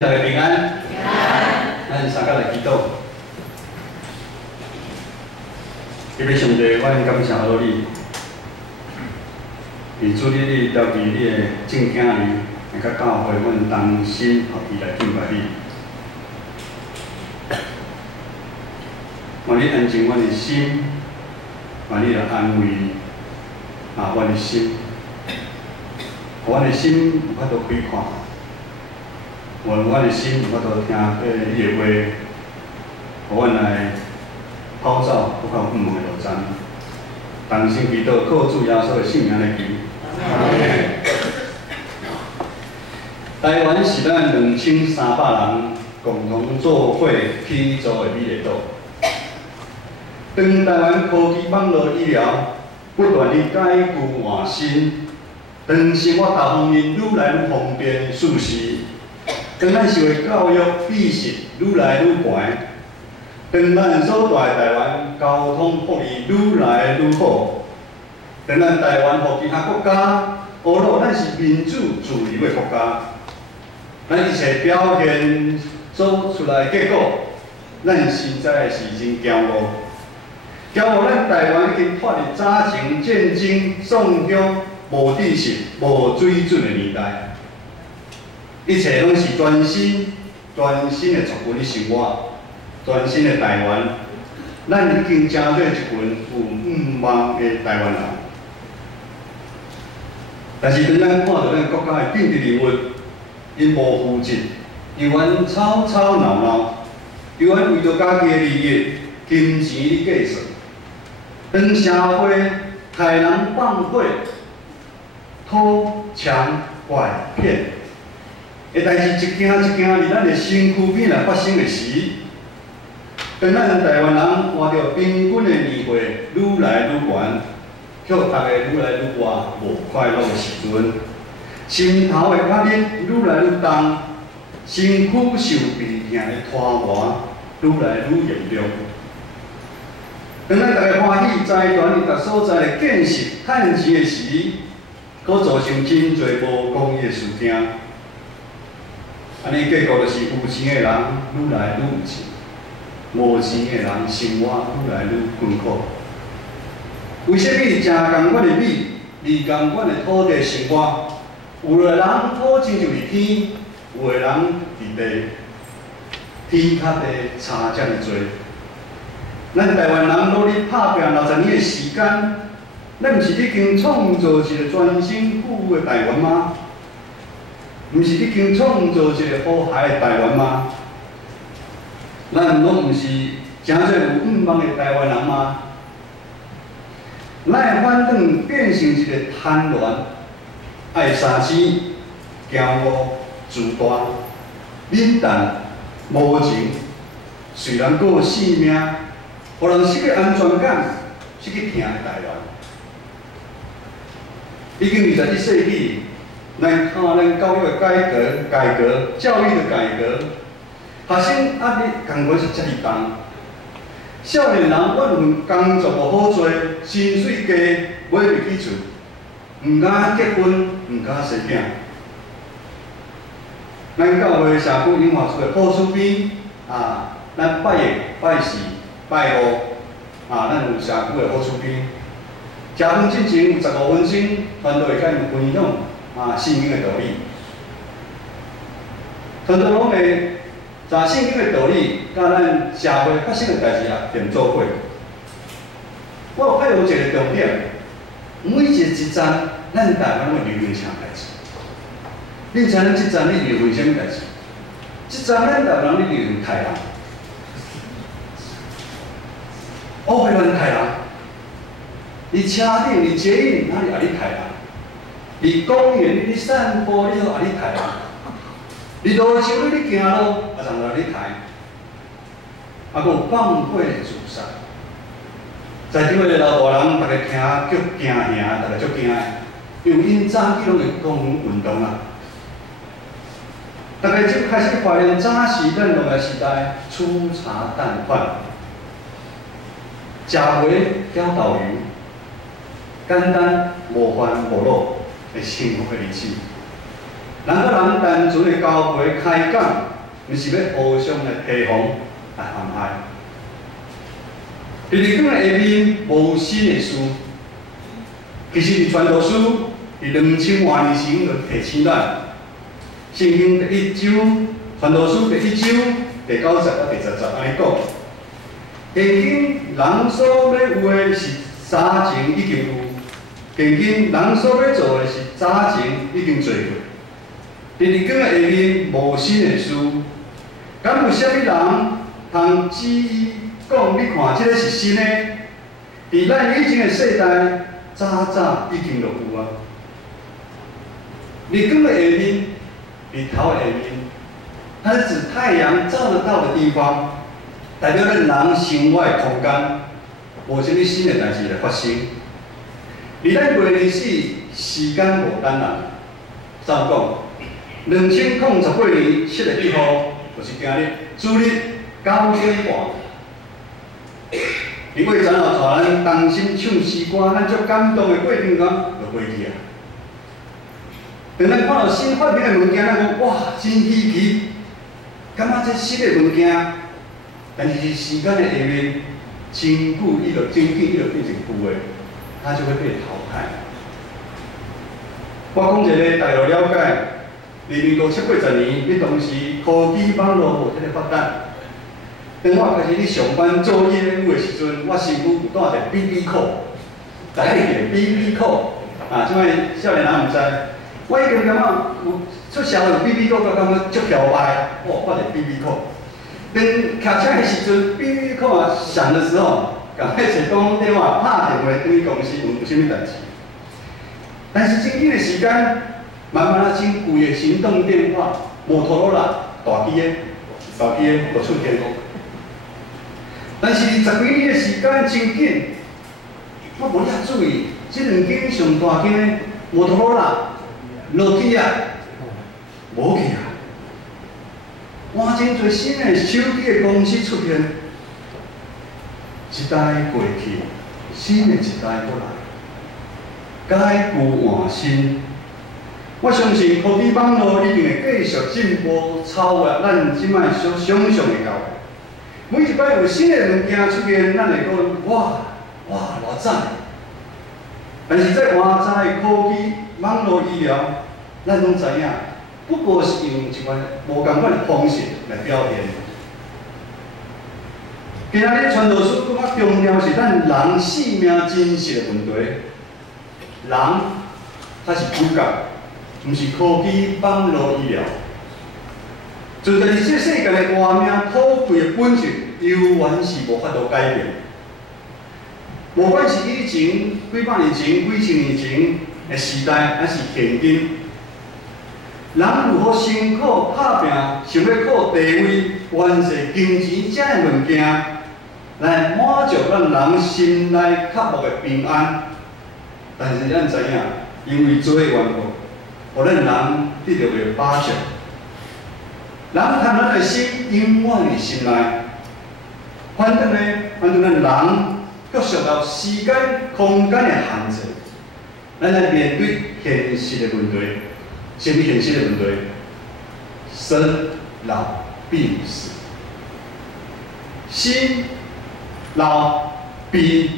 大家平安。平安。咱三甲来祈祷。今日上帝，阮感谢落你，伫主你了解你的正经里，来甲教会阮同心合意来敬拜你。愿你安静阮的心，愿你来安慰阮的心，互阮的心有法度开阔。 愿阮的心有法度听你的话，互阮来跑走不靠远望的路站。同心祈祷，靠主耶稣的圣名来求。台湾是咱2300人共同做伙建造的美丽岛。当台湾科技网络医疗不断地改旧换新，当生活各方面愈来愈方便舒适。 当咱受的教育知识愈来愈悬，当咱所在的台湾交通福利愈来愈好，当咱台湾和其他国家学了咱是民主自由的国家，咱一切表现做出来的结果，咱实在是真骄傲。骄傲咱台湾已经脱离早前战争、丧凶、无知识、无水准的年代。 一切拢是全新的族群的生活，全新的台湾。咱已经成做一群有愿望的台湾人。但是当咱看到咱国家的政治人物，因无负责，由阮吵吵闹闹，由阮为着家己的利益、金钱的计算，当社会害人放火、偷抢拐骗。 代志一件一件伫咱的身躯边来发生的时，当咱台湾人看到平均的年岁愈来愈悬，却大家愈来愈活无快乐的时阵，心头的压力愈来愈重，身躯受病痛的拖磨愈来愈严重。当咱大家欢喜财团伫各所在的建设趁钱的时，佫造成真侪无公义的事件。 安尼结果就是有钱的人愈来愈有钱，无钱的人生活愈来愈困苦。为什么正共款的米，离共款的土地生活，有的人土钱就伫天，有的人伫地，天较地差遮尔多。咱台湾人努力打拼60年的时间，咱毋是已经创造一个全新富裕的台湾吗？ 毋是已经创造一个和谐的台湾吗？咱拢毋是真侪有愿望的台湾人吗？咱会反转变成一个贪婪、爱沙钱、骄傲、自大、冷淡、无情，虽然佫有性命，互人失去安全感、失去听的台湾。已经21世纪。 咱看咱教育的改革，教育的改革，学生压力同款是遮尔重。少年人阮份工作无好做，薪水低，买袂起厝，毋敢结婚，毋敢生囝。咱教会社区引发出的好处边咱拜一、拜四、拜五咱有社区的好处边。食饭之前有15分钟，团队会甲因分享。 圣经的道理，团队拢会把圣经的道理，甲咱社会发生的代志连做伙。我有配合一个重点，每一站，咱台湾会留意啥代志？你知影这站你留意啥物代志？这站咱台湾人你留意杀人，乌白乱杀人，伫车顶、伫捷运哪里也咧杀人？ 伫公园你散步，你都也咧杀人；伫路上你行路，常常咧杀。还有放火自杀，在场的老大人，大家听足惊吓，大家足惊的，因为因早起拢会讲运动啊。大家就开始怀念早时咱农业时代粗茶淡饭，食花钓豆鱼，简单无烦无恼。 的幸福的日子，人甲人单纯的交陪开讲，毋是要互相来提防来陷害。第二讲的下面无新的事，其实传道书伫2000多年前就提醒咱，圣经第1章，传道书第1章第90到第10安尼讲。现今人所要有的是早前已经有，现今人所要做的是早前已经做过。第二讲的下面无新的事，敢有啥物人通指意讲你看这个是新的？伫咱以前的世代，早已经就有啊。二讲的下面，日头的下面，它是指太阳照得到的地方。代表咱人生活的空间，无啥物新的代志来发生。伫咱过历史，时间无等人。怎讲？2008年7月1号，就是今日，主日9点半。你为怎后带咱同心唱诗歌，咱足感动的过程中就过去啊。当咱看到新发明的物件，咱讲哇，真稀奇，感觉这新的物件。但是时间的下面，真久伊就变成旧的，它就会被淘汰。我讲一个大家了解，2007-80年，迄当时科技网络无迄个发达。当我开始去上班做业务的时阵，我身躯有带一个 BB 扣，大家记得 BB 扣啊，即摆少年人毋知。我已经感觉有出社会有 BB 扣，我感觉足摇摆，哇，我一个 BB 扣。等开车的时阵 ，BB 扣啊响的时候，赶快找公电话打电话对公司问有啥物代志。但是真紧的时间，慢慢啊，真贵的行动电话，摩托罗拉大机的、手机的就出现。但是10几年的时间真紧，我无遐注意，这两间上大间的摩托罗拉、诺基亚无去啊。换真侪新的手机的公司出现，一代过去，新的一代过来，改旧换新。我相信科技网络一定会继续进步，超越咱即摆所想象的高。每一摆有新的物件出现，咱会讲哇偌早。但是在外在的科技、网络、医疗，咱拢知影。不过是用一款无共款的方式来表现。今仔日传道书更较重要是咱人性命真实的问题。人它是主角，毋是科技、网络、医疗。就在这世界的活命可贵的本质，永远是无法度改变。无管是以前几百年前、几千年前的时代，还是现今。人如何辛苦打拼，想要靠地位、权势、金钱这样物件来满足咱人心内渴慕的平安，但是咱知影，因为做的缘故，互咱人得到的巴掌。人贪咱的心永远伫心内，反正咱人搁受到时间、空间的限制，咱来面对现实的问题。什么现实的问题？生老病死，生老病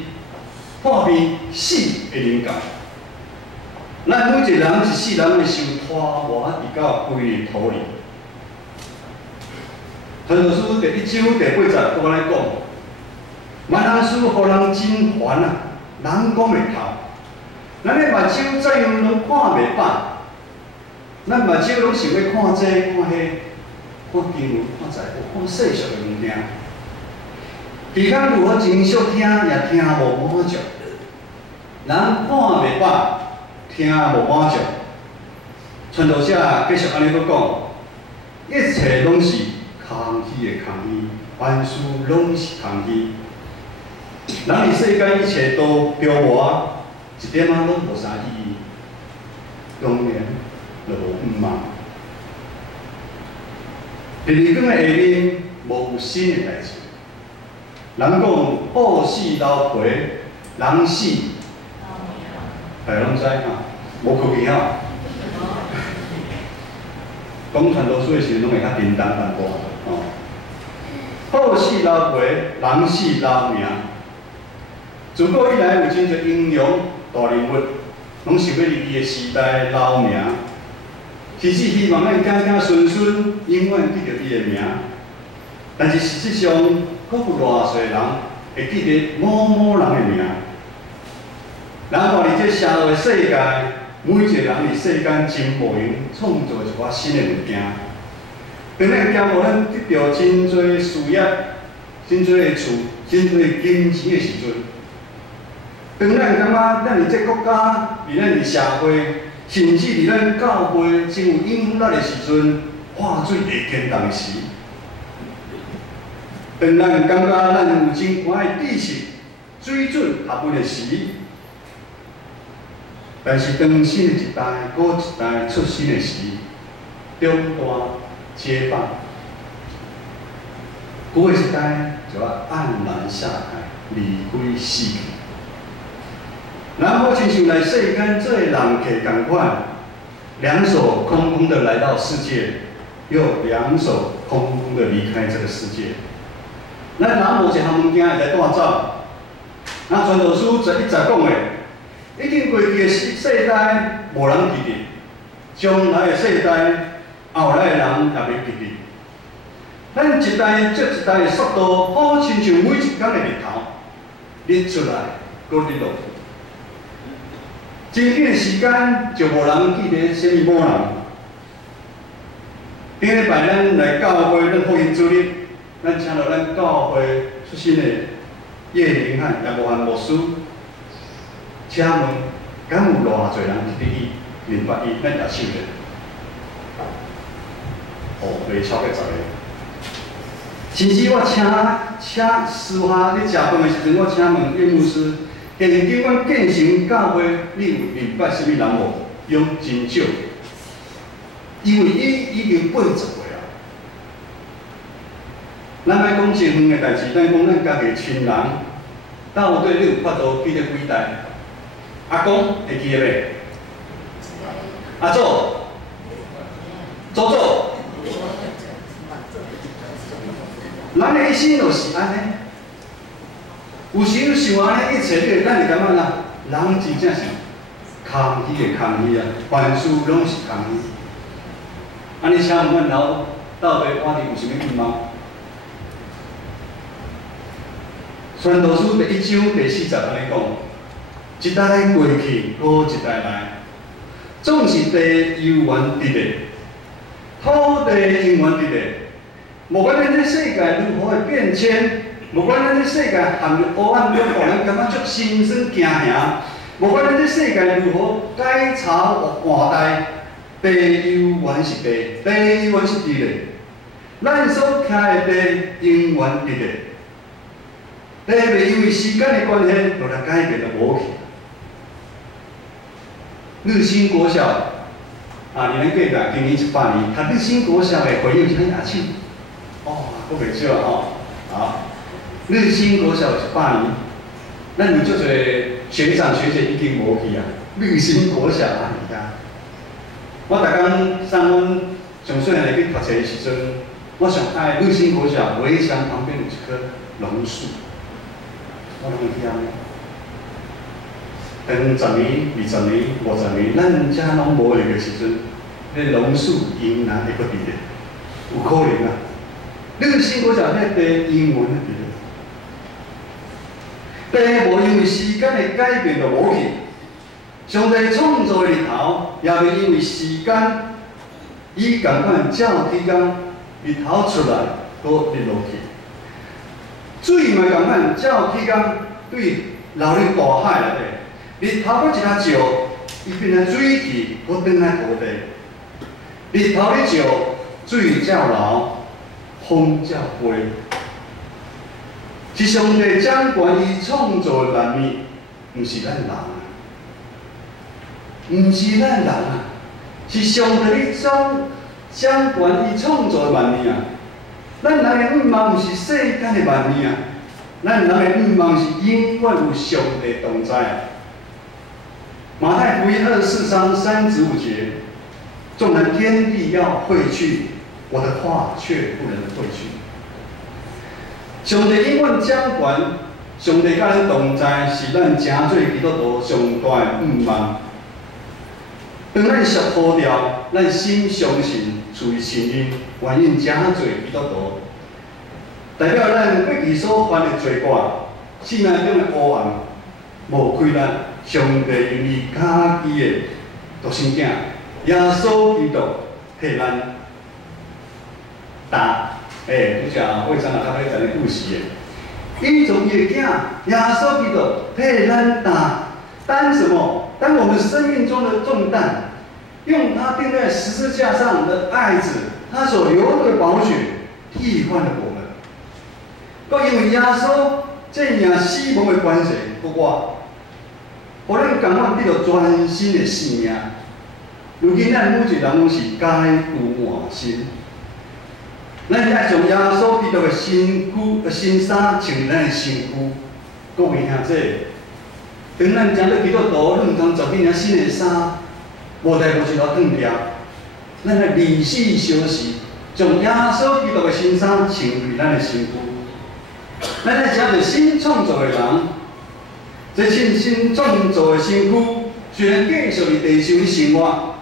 破病死的人格。咱每一个人一世人会受拖磨，直到归于土里。传道书第1章第80都安尼讲，万人事互人真烦啊，人讲袂透。咱的目睭怎样拢看袂饱？咱目睭拢想要看这看迄，看新闻、看财报、看世俗的物件。耳孔如何真惜听，也听无满足。人看袂饱，听无满足。传道者继续安尼佫讲，一切拢是空虚的空虚，万事拢是空虚。人伫世间一切都漂泊，一点仔拢无啥意义。当然。就毋忙。第2讲的下面无新的代志。人讲报死老皮，人死，大家拢知哈，无科技哈。讲传道书的时候，拢会较平淡淡薄哦。好死留陪，人死留名。自古以来有真侪英雄大人物，拢是要伫伊个时代留名，其实希望咱子子孙孙永远记着伊个名。但是事实上，阁有偌侪人会记得某某人个名。人看伫这社会世界，每一个人伫世间真无用创造一寡新的物件。当咱惊无咱得到真侪事业、真侪个厝、真侪金钱的时阵，当咱感觉咱伫这国家、伫咱伫社会，甚至伫咱教会真有影响力的时阵，化水会见动时，当咱感觉咱有真宽的知识、水准合分的时，但是当新的一代、过一代出新的时，中大接棒，旧的一代就要黯然下台，离开世界。然后亲像来世间做人客同款，两手空空的来到世界，又两手空空的离开这个世界。咱若无一项物件会来带走，那传道书11讲的，已经过去的世代无人记得，将来的世代后来的人也袂记得。咱一代接一代的速度，好亲像每一天的日头，日出来，搁日落去。真紧的时间，就无人记得什么某人。顶礼拜咱来教会，咱福音主日，咱请到咱教会出身的叶灵汉、叶无汉牧师，请问，敢有偌侪人记得伊、明白伊，咱也手着？哦，袂超过10个。甚至我请私下咧食饭的时阵，我请问叶牧师。现今阮建成教会，你有明白什么人无？用真少，因为伊已经80岁啊。咱莫讲真远的代志，咱讲咱家己亲人，到底你有法度记得几代？阿公会记得袂？阿祖，祖祖，咱的一生就是安尼。有时有想安尼一切咧，咱就感觉啦，人真正是空虚的空虚啊，凡事拢是空虚。安尼请问阮老到底我哋有啥物愿望？传道书第1章第40安尼讲：一代过去，过一代来，总是地悠远直咧，土地永远直咧。无管咱这世界如何的变迁。无管咱这世界陷入黑暗中，互人感觉足心酸惊吓；无管咱这世界如何改朝换代，地悠远是地，地永远是地咧。咱所徛的地永远直咧，地袂因为时间的关系，就来改变了无去。日新国小啊，你们隔壁今年100年，读日新国小的回应是很热手，哦，阁袂少吼，好。日新国小100年，咱有足侪学长学姐已经无去啊。日新国小啊，而家，我逐工送阮上细汉来去读册的时阵，我上爱日新国小围墙旁边有一棵榕树，我拢会去啊。等10年、20年、50年，咱遮拢无去的时阵，迄榕树仍然会搁伫咧，有可能啊。日新国小迄地永远伫咧。地无因为时间的改变就无去，上帝创造的日头也袂因为时间伊共款照起工，日头出来，搁日落去。水嘛共款照起工，对流入大海内底，日头搁一下照，伊变成水汽，搁转来土地。日头咧照，水照流，风照飞。是上帝掌管伊创造的万物，毋是咱人啊，毋是咱人啊，是上帝咧掌管伊创造的万物啊。咱人的愿望毋是世间的万物啊，咱人的愿望是永远有上帝同在啊。马太福音24章35节，纵然天地要废去，我的话却不能废去。上帝因阮掌权，上帝甲咱同在，是咱诚做基督徒上大的愿望。当咱属呼召，咱心相信，属于信任，愿意诚做基督徒，代表咱过去所犯的罪过，生命中的黑暗，无亏咱上帝用伊家己的独生囝耶稣基督替咱担。好像为啥人较尾讲的故事的，伊从伊的囝耶稣基督替咱担什么？担我们生命中的重担，用他钉在十字架上的爱子，他所流露的宝血替换了我们。搁因为耶稣这样死亡的关系，我，互咱甘愿得到全新的生命。如今咱每一个人拢是改旧换新。咱爱将耶稣基督的新衫穿咱的身躯，各位兄姐，当咱将做基督徒，咱毋通着件新的衫，无代无志落脱掉。咱来离世相时，将耶稣基督的新衫穿入咱的身躯。咱来成做新创造的人，这新创造的身躯，虽然继续伫地上的生活，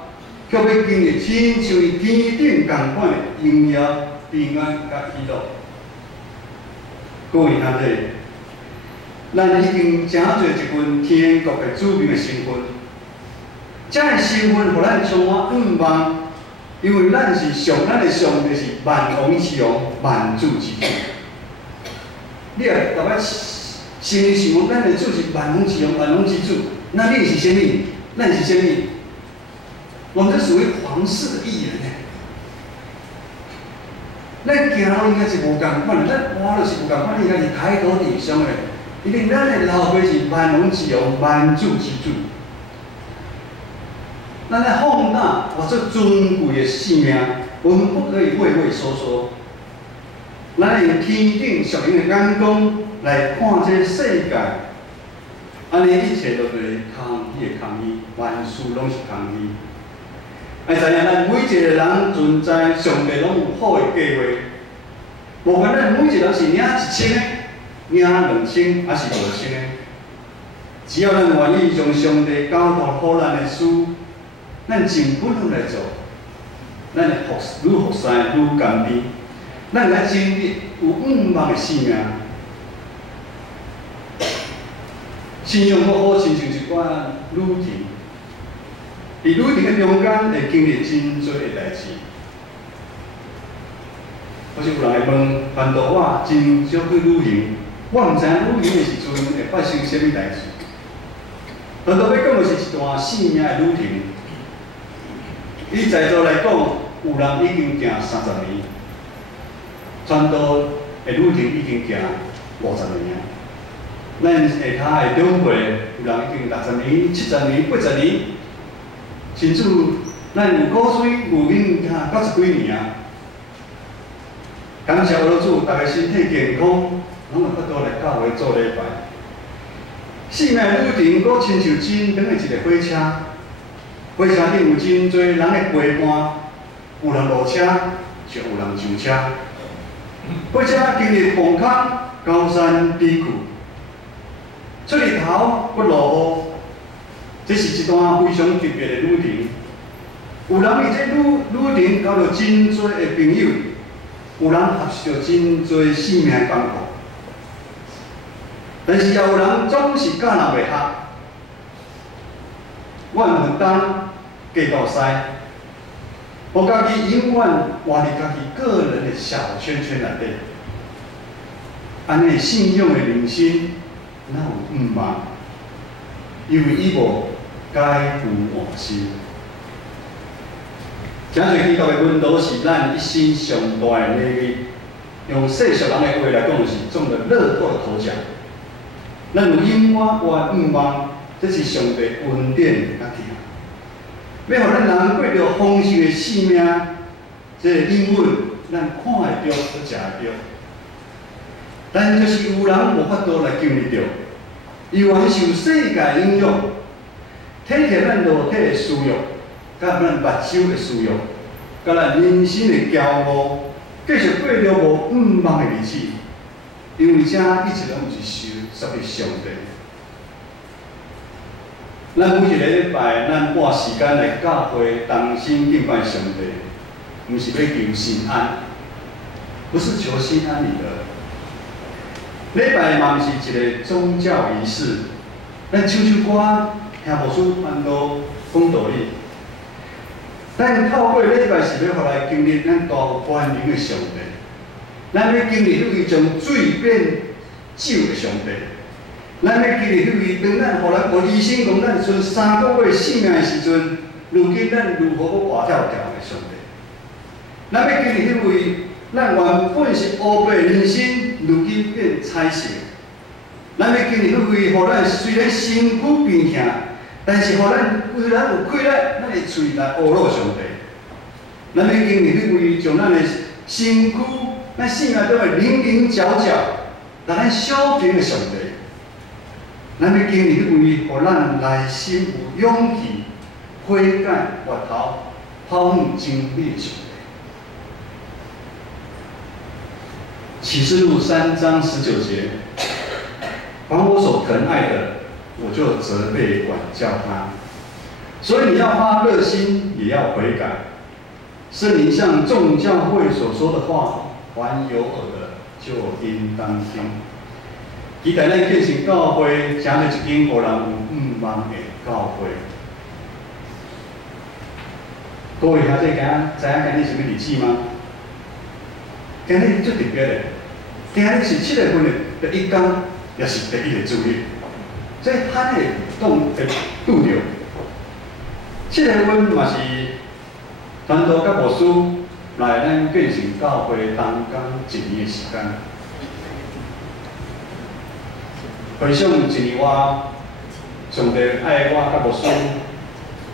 却要经历亲像天顶同款的荣耀。平安甲喜乐，各位兄弟，咱已经成做一份天国的子民的身份。这个身份，互咱充满愿望，因为咱的上帝是万王之王、万主之主。你若逐摆心里想，咱的主是万王之王、万王之主，那你是啥物？咱是啥物？我们是属于皇室的艺人呢。咱行路应该是无共款的，咱活就是无共款，应该是抬头挺胸的。因为咱的老爸是万王之王、万主之主。咱来放大我这尊贵的性命，我们不可以畏畏缩缩。咱用天顶属灵的眼光来看这世界，安尼一切都是空虚的空虚，万事拢是空虚。爱知影咱每一个人存在，上帝拢有好的计划。无管咱每一个人是领1000个、领2000，还是5000个，只要咱愿意将上帝交托予咱的事，咱尽本能来做，咱会愈服侍愈甘甜，咱来经历有愿望的生命。信仰好好，亲像一款旅程。伫旅程的中间会经历真多的代志，或是有人会问，反倒我真少去旅行，我毋知影旅行的时阵会发生啥物代志。反倒要讲的是一段生命的旅程。以在座来讲，有人已经行30年，传道的旅程已经行50年。咱下骹的长辈，有人已经60年、70年、80年。甚至咱有古水有恁90几年啊！感谢老主，大家身体健康，拢有法度来教会做礼拜。生命旅程，阁亲像真长的一个火车，火车顶有真多人的陪伴，有人落车，就有人上车。火车经历崩坑、高山低谷，出日头，阁落雨。这是一段非常特别的旅程。有人伫这旅程交到真多的朋友，有人学习到真多生命的功课。但是也有人总是教人袂学，我负担加到西，互家己永远活伫家己个人的小圈圈内底。安尼信仰的人生哪有愿望？因为伊无改旧换新。诚侪基督的温度是咱一生上大的礼物。用世俗人的话来讲，就是中了乐透的头奖。咱有永远活愿望，这是上帝恩典甲疼。要互咱人过着丰盛的生命，这个英文咱看会着，都食会着。但就是有人无法度来经历着，伊还受世界影响。体贴咱肉体的需要，甲咱目睭的需要，甲咱人生的骄傲，继续过着无望的日子。因为这一直拢是属于上帝。咱每一个礼拜，咱拨时间来教会，同心敬拜上帝，毋是要求心安，不是求心安理得。礼拜嘛，毋是一个宗教仪式，咱唱唱歌，听牧师传道讲道理。咱透过礼拜是要互来经历咱大宽容的上帝，咱要经历迄位将水变酒的上帝，咱要经历迄位当咱互咱无医生讲咱剩3个月性命的时阵，如今咱如何要活跳跳的上帝，咱要经历迄位咱原本是黑白人生，如今变彩色，咱要经历迄位互咱虽然身躯变疼。但是，互咱为咱有气力，咱的喙来学乐上帝。咱要经历迄位将咱的身躯、咱生命中的棱棱角角，来咱小平的上帝。咱要经历迄位，互咱内心有勇气、悔改、回头、抛向真理的上帝。启示录3章19节，凡我所疼爱的。我就责备管教他，所以你要发热心，也要悔改。圣灵向众教会所说的话，凡有耳的就应当听。期待咱建成教会，成为一间互人有望的教会。各位兄弟，知影今日什么日子吗？今日最特别的，今日是7月份的第1天，也是第1个主日。所以咱会会拄着，7月份嘛是传道甲牧师来咱建成教会同工1年的时间。回想1年外，上帝爱我甲牧师，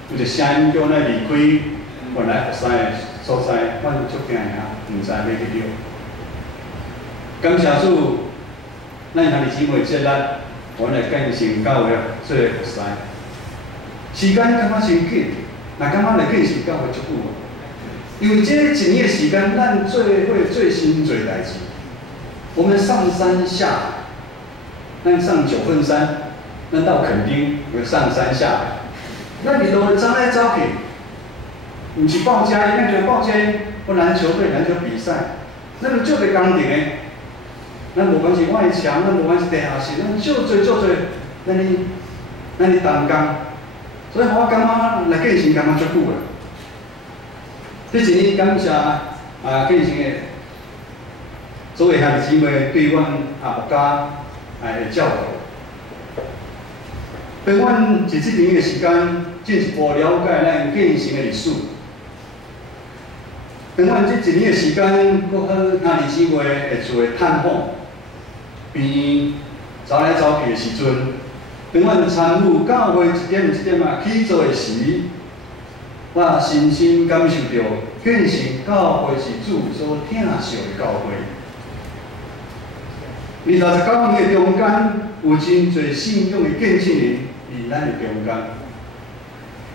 有一个声音叫咱离开原来服侍的所在，阮足惊呀，毋知要去了。感谢主，咱兄弟姊妹节日。阮来建成教会做服侍，时间感觉真紧，若感觉来建成教会足久啊。因为这1年的时间，咱做伙做心做代志。我们上山下海，咱上9份山，咱到垦丁，又上山下海。咱日头走来走去，毋是报佳音，咱就报佳音，我篮球队篮球比赛，咱就做个工程的。咱无管是外墙，咱无管是地下室，咱足侪，咱咧同工，所以我感觉来建成感觉足久啦。这1年感谢建成的所有兄弟姊妹对阮牧家的照顾，当阮伫这年的时间进一步了解咱建成的历史。当阮这1年的时间，搁好兄弟姊妹会做探访。边走来走去的时阵，当阮参与教会一点起做的时，我深深感受到建成教会是主所疼惜的教会。29年的中间，有真侪信仰的见证人伫咱的中间，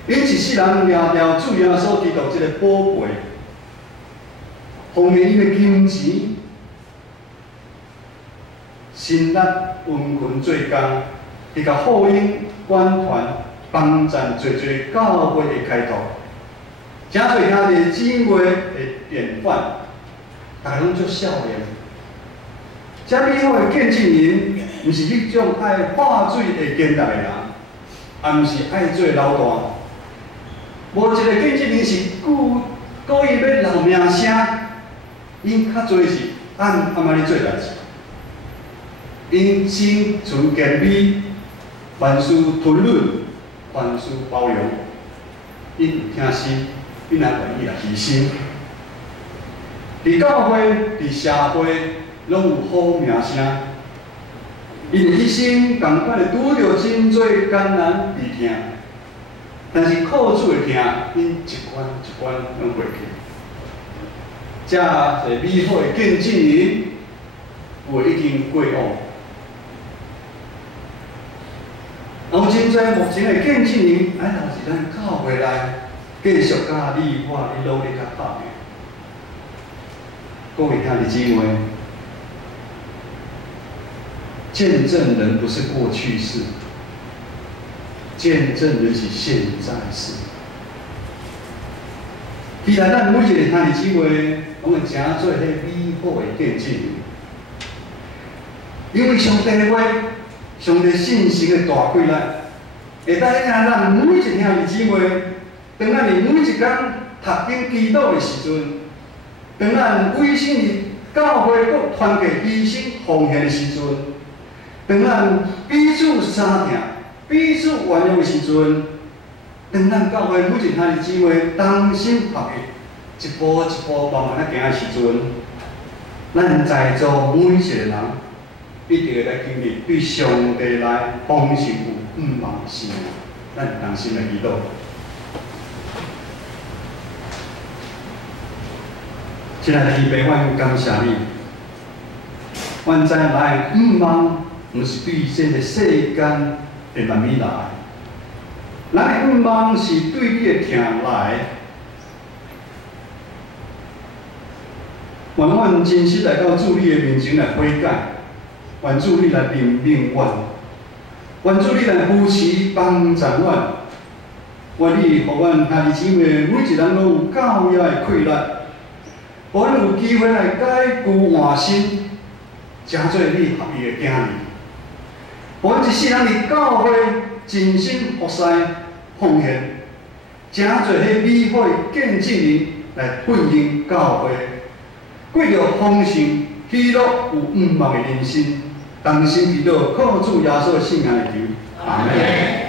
因一世人掠着主耶稣基督这个宝贝，奉献因的金钱。心力、温群做工，伊甲福音管团帮赞做教会的开拓，真侪兄弟姊妹的典范，大家拢足少年。遮美好的见证人，毋是迄种爱喝水会坚定的人，也毋是爱做老大。无一个见证人是故意要留名声，因较侪是按妈咧做代志。因心存谦卑，凡事吞忍，凡事包容，因有疼心，因也愿意来牺牲。伫教会、伫社会，拢有好名声。因一生共款会拄着真侪艰难悲痛，但是靠主的疼，因一关一关拢过去。遮个美好的见证人，有已经过往。有真侪目前的见证人，来到是咱教会内，继续甲你我咧努力甲打拼。各位兄弟姊妹，见证人不是过去式，见证人是现在式。既然咱每一个兄弟姊妹，拢会诚做迄美好的见证人，因为上帝的话，上帝信心的大规律，会带领咱每一个兄弟姊妹，当咱伫每一天读经祈祷的时阵，当咱委身伫教会各团结牺牲奉献的时阵，当咱彼此相听、彼此原谅的时阵，当咱教会每一兄弟姊妹同心合意，一步一步慢慢啊行的时阵，咱在座每一个人一定会来经历对上帝来丰盛有毋忘的心，咱同心来祈祷。亲爱的弟兄，阮感谢你。阮知来毋忘，毋是对这个世间的慢慢来，咱的毋忘是对你的听来。愿阮真实来到主你的面前来悔改，愿主你来怜悯阮，愿主你来扶持帮助阮，愿你互阮兄弟姊妹每一人拢有教育的气力。互咱有机会来解cứu换新，诚做你合意的囝儿。互阮一世人伫教会尽心服侍奉献，诚做迄美好的见证人来奋兴教会，过着丰盛、喜乐有毋忘的人生。同心祈祷，靠主耶稣的圣名来求，阿门。